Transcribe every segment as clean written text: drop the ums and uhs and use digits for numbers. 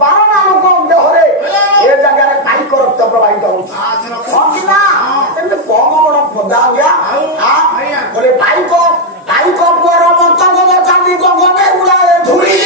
12 लोक देहरे ए जगह पाइक रक्त प्रवाहित होगी कम बड़ पदा गया बोले पाइक पुअर मतंग चांदी गंगे गुड़ाए धूड़ी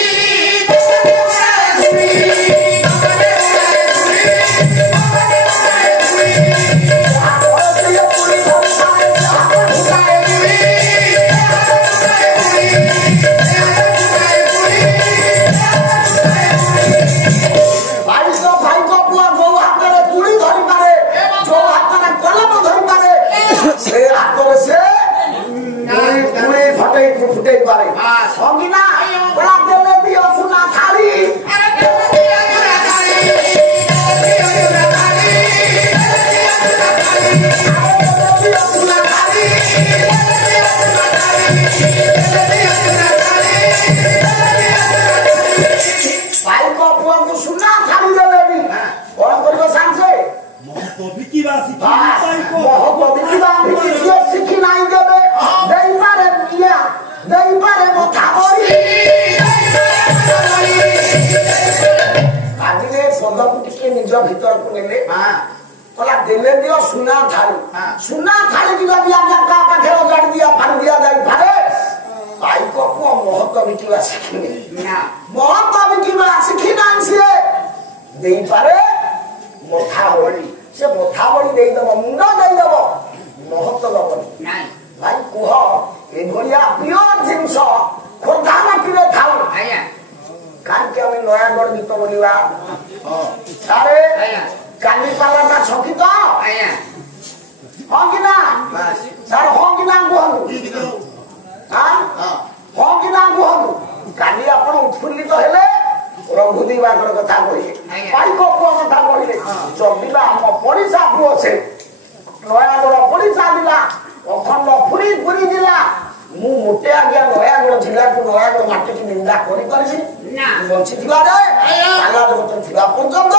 फुटे पारे संगीना बड़ा देले दियो सुना थाली भाई को पुआ को सुना थाली देले भी कौन करबो सांसे मोह बिकिबा सिखी भाई को मोह बिकिबा सिखी नहीं देबे देई पारे मिया देई पारे मथा बड़ी आदिले पदक टिके निज भीतर को नेले कला देले दियो सुना थाली दिया दिया का पाखे उजाड़ दिया फाड़ दिया जाई फाड़े भाई को को महत्व बिकिबा सिखिने ना महत्व बिकिबा सिखी नान से देई पारे मथा बड़ी से मथा बड़ी देई दबो मुंडा देई दबो महत्व दबो नाही भाई कुह ए भलिया प्योर जिंस खोदा माटी रे थाउ आया कान के हम नयागढ़ गीत बोलिवा सारे आया काली पाला का छकी तो आया हो कि ना बस सर हो कि ना कहू हां हो कि ना कहू काली आपण उत्फुल्लित हेले रघुदी बागर कथा कहिए भाई को पुआ कथा कहिए जबिला हम पड़िसा पुओ से नयागढ़ पड़िसा दिला अखंड पुरी पुरी जिला मु मोटे आज्ञा नयागढ़ जिला को नयागढ़ माटी की निंदा करी करछि ना बंची थिबा जाय आला जगत थिबा पर्यंत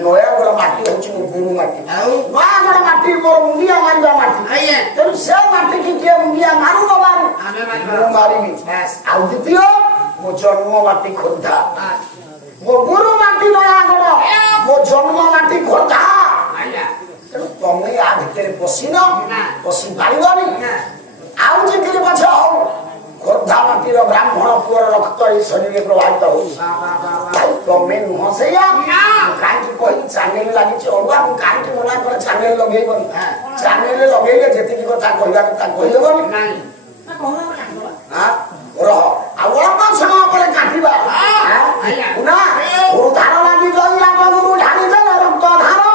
नयागढ़ माटी होछि गुरु माटी नयागढ़ माटी मोर मुंडिया मारिबा माटी तेनु से माटी की के मुंडिया मारू न मारू आमे मारिबी आ द्वितीय मो जन्म माटी खोदा मो गुरु माटी नयागढ़ मो जन्म माटी खोदा तमे आ भितर पसिन पसि पारिबनी आउ जे गिरे पछ हो खोदा माटी रो ब्राह्मण पुअर रक्त ई शरीर में प्रवाहित हो भाई तमे न सेया काई की कोई चैनल लागि छ ओडा काई की मना करे चैनल लगेबनी चैनल लगेले जेति की कथा कहला कथा कहबनी नाही हां रह आ ओला पा समय पर काटिबा हां उना गुरु धार लागि जइला गुरु ढाली दे रक्त धार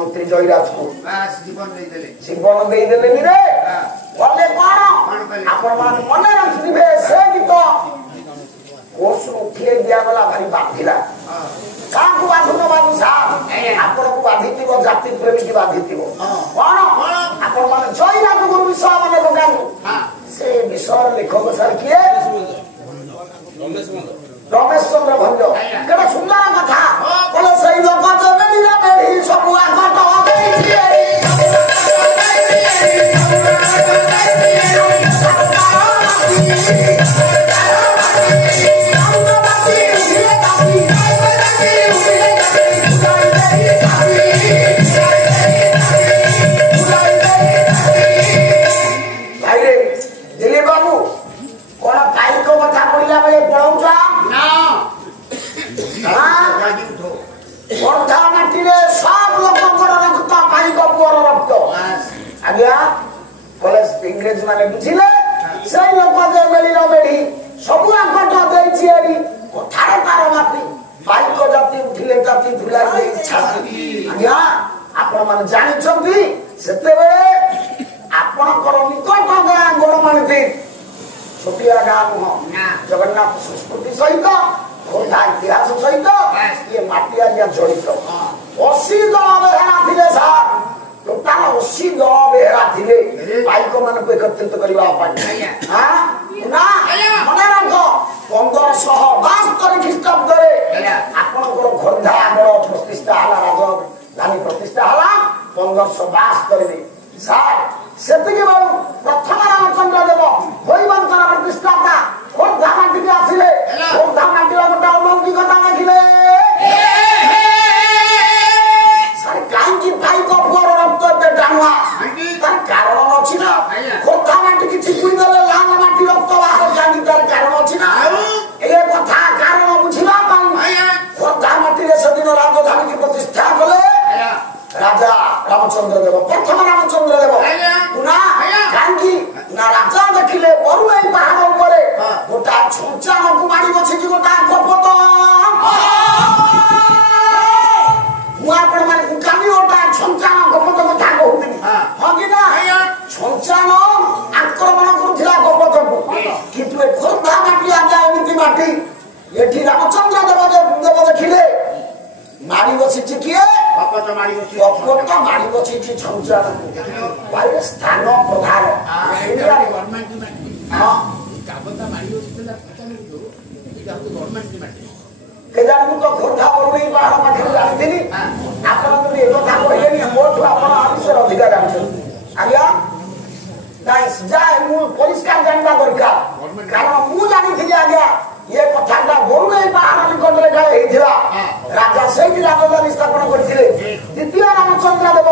मंत्री जयराज को जीवन दे देले नि रे बोले कोन आपण मान मने रखिबे से गीत कोस उठिए दिया वाला भारी बाधिला का को बाधुनो बाबू साहब आपण को बाधितिबो जाति प्रेमी की बाधितिबो कोन आपण मान जयराज गुरु विषय माने बगानु से विषय लेखक सर किए रमेश चंद्र भंज केड़ा सुंदर कथा बोले सही लोक तो मेरी मेरी सब आगत हो गई भाई रे दिलीप बाबू कोन काई को कथा पड़िला बेले पळौचा सब लोक रक्त पाई पुअर रक्त आज्ञा कॉलेज इंग्रेज माने बुझिले से लोक जे मेली न मेली सब आकट देछि एडी कथार तार मापी पाई को जाति उठिले जाति धुला दे छाती आज्ञा आपण माने जानि छथि सेते बेले आप ଆପଣଙ୍କର ନିକଟ ଗାଁ ଗୋଡ଼ମାଣିତି ଛୋଟିଆ ଗାଁ ନୁହଁ ଜଗନ୍ନାଥ ସଂସ୍କୃତି ସହିତ ଖୋର୍ଦ୍ଧା ଇତିହାସ ସହିତ ଇଏ ମାଟି ଆଜ୍ଞା ଜଡ଼ିତ 80 ଦଳ ବେହେରା ଥିଲେ ସାର୍ ଟୋଟାଲ 80 ଦଳ ବେହେରା ଥିଲେ ପାଇକ ମାନଙ୍କୁ ଏକତ୍ରିତ କରିବା ପାଇଁ ନା ମନେ ରଖ 1572 ଖ୍ରୀଷ୍ଟାବ୍ଦରେ ଆପଣଙ୍କର ଖୋର୍ଦ୍ଧା ଆମର ପ୍ରତିଷ୍ଠା ହେଲା ରାଜଧାନୀ ପ୍ରତିଷ୍ଠା ହେଲା 1572 ସାର୍ ସେତିକି ବେଳୁ ପ୍ରଥମ ରାମଚନ୍ଦ୍ର ଦେବ ହରିବଂଶର ପ୍ରତିଷ୍ଠାତା ଖୋର୍ଦ୍ଧା ମାଟିକି ଆସିଲେ ଖୋର୍ଦ୍ଧା ମାଟିର ଗୋଟେ ଅଲୌକିକତା ଦେଖିଲେ ସାର୍ କାହିଁକି ପାଇକ ପୁଅର ରକ୍ତ ଏତେ ଟାଣୁଆ ତାର କାରଣ ଅଛି ନା ଖୋର୍ଦ୍ଧା ମାଟିକି ଚିପୁଡ଼ି ଦେଲେ ଲାଲ ମାଟି ରକ୍ତ ବାହାରେ କାହିଁକି ତାର କାରଣ ଅଛି ନା ଏ କଥା କାରଣ ବୁଝିବା ପାଇଁ ଖୋର୍ଦ୍ଧା ମାଟିରେ ସେଦିନ ରାଜଧାନୀକି ପ୍ରତିଷ୍ଠା କଲେ ରାଜା ରାମଚନ୍ଦ୍ର ଦେବ ପ୍ରଥମ ରାମଚନ୍ଦ୍ର ଦେବ ନା କାହିଁକି ନା ରାଜା ଦେଖିଲେ ବରୁଣେଇ ପାହାଡ ଉପରେ ଗୋଟା ଛଞ୍ଚାଣକୁ ମାଡ଼ି ବସିଛି ଗୋଟା କପଟ ମୁଁ ଆପଣ ମାନଙ୍କୁ କାଲି ଗୋଟା ଛଞ୍ଚାଣ କପଟ କଥା କହୁଥିଲି ହଁ କି ନା ଛଞ୍ଚାଣ ଆକ୍ରମଣ କରୁଥିଲା କପଟକୁ କିନ୍ତୁ ଏ ଖୋର୍ଦ୍ଧା ମାଟି ଆଜ୍ଞା ଏମିତି ମାଟି ଏଠି ରାମଚନ୍ଦ୍ର ଦେବ ଦେଖିଲେ ମାଡ଼ି ବସିଛି କିଏ କପଟ ମାଡ଼ି ବସିଛି ଛଞ୍ଚାଣ ସ୍ଥାନ ପ୍ରଧାନ କେଜାଣି ମୁଁ ତ ଖୋର୍ଦ୍ଧା ବରୁଣେଇ ପାହାଡ଼ ପାଖରେ ଜାଣିଥିଲି ଆପଣ ଯଦି ଏ କଥା କହିଲେନି ମୋଠୁ ଆପଣ ଆ ବିଷୟରେ ଅଧିକା ଜାଣିଛନ୍ତି ଆଜ୍ଞା ଯାଏ ମୁଁ ପରିଷ୍କାର ଜାଣିବା ଦରକାର କାରଣ ମୁଁ ଜାଣିଥିଲି ଆଜ୍ଞା ये कथा बरुणेई पहाड़ निकटरे काले हेइथिला राजा सेठी राजधानी स्थापन करथिले द्वितीय रामचंद्र देव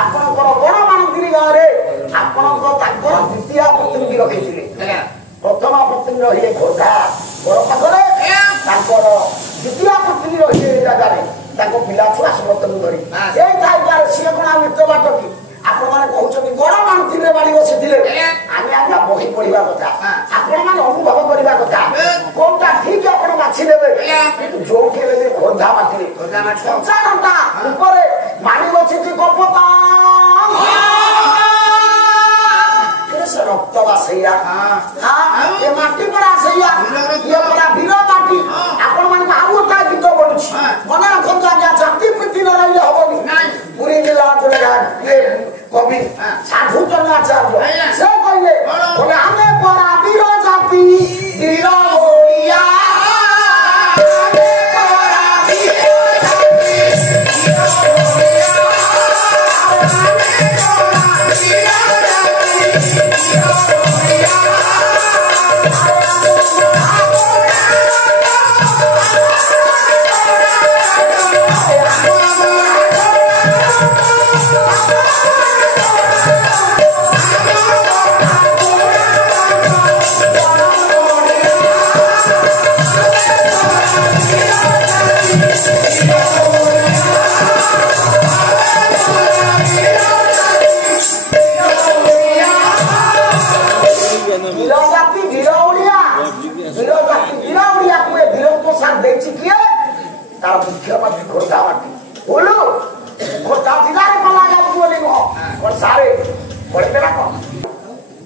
आपनकर बड़ मानगिरी गाँव रे आपनकर ताकर द्वितीय पत्नी रखिथिले प्रथम पत्नी रहिए खोर्धा बड़ पाखरे ताकर द्वितीय पत्नी रहिए जगह रे ताको पिला छुआ समतन धरी ए ताइकार सिए कोना मित्र बाट की आपण माने कहउछथि बड़ मानगिरी रे बाड़ी बसिथिले आमे आज्ञा बही पढिबा कथा आपण माने अनुभव करिबा कथा कोनटा ठीक आपण बाछि देबे किंतु जो केले खोर्धा माटी छंचा घंटा ऊपर मानी बसिथि कपता से रक्त बासैया ये माटी पड़ा सैया ये पड़ा वीर माटी आपण माने आउटा गीत बोलुछि मने रखन जा जाति प्रति लड़ाई होबनी पूरी जिला चलेगा ये कवि साधु चरणाचार्य से कहले बोले हमें पड़ा वीर जाति वीर ओडिया मुख्यमंत्री खोर्धा माटी बोलो खोर्धा जिला रे पला जाऊ बोली नो और सारे बड़े पेला को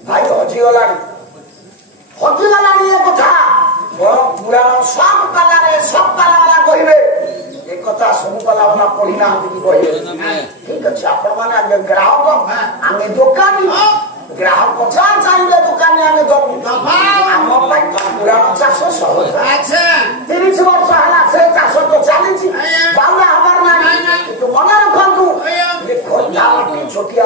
भाई हजी गलानी ये कथा बड़ पुराण सब पाला कहिबे ए कथा सब पाला वाला पढ़ी ना कि कहिबे ठीक अछि आपण माने ग्राहक आमे दुकानी ग्राहक पछा चाहिए दुकानी आमे दो हम पई पुराण चाष सहज अच्छा 30 वर्ष हला से चाष तो चालीछि बाउला हमार ना तो मन रखंतु ये खोर्धा माटी छोटिया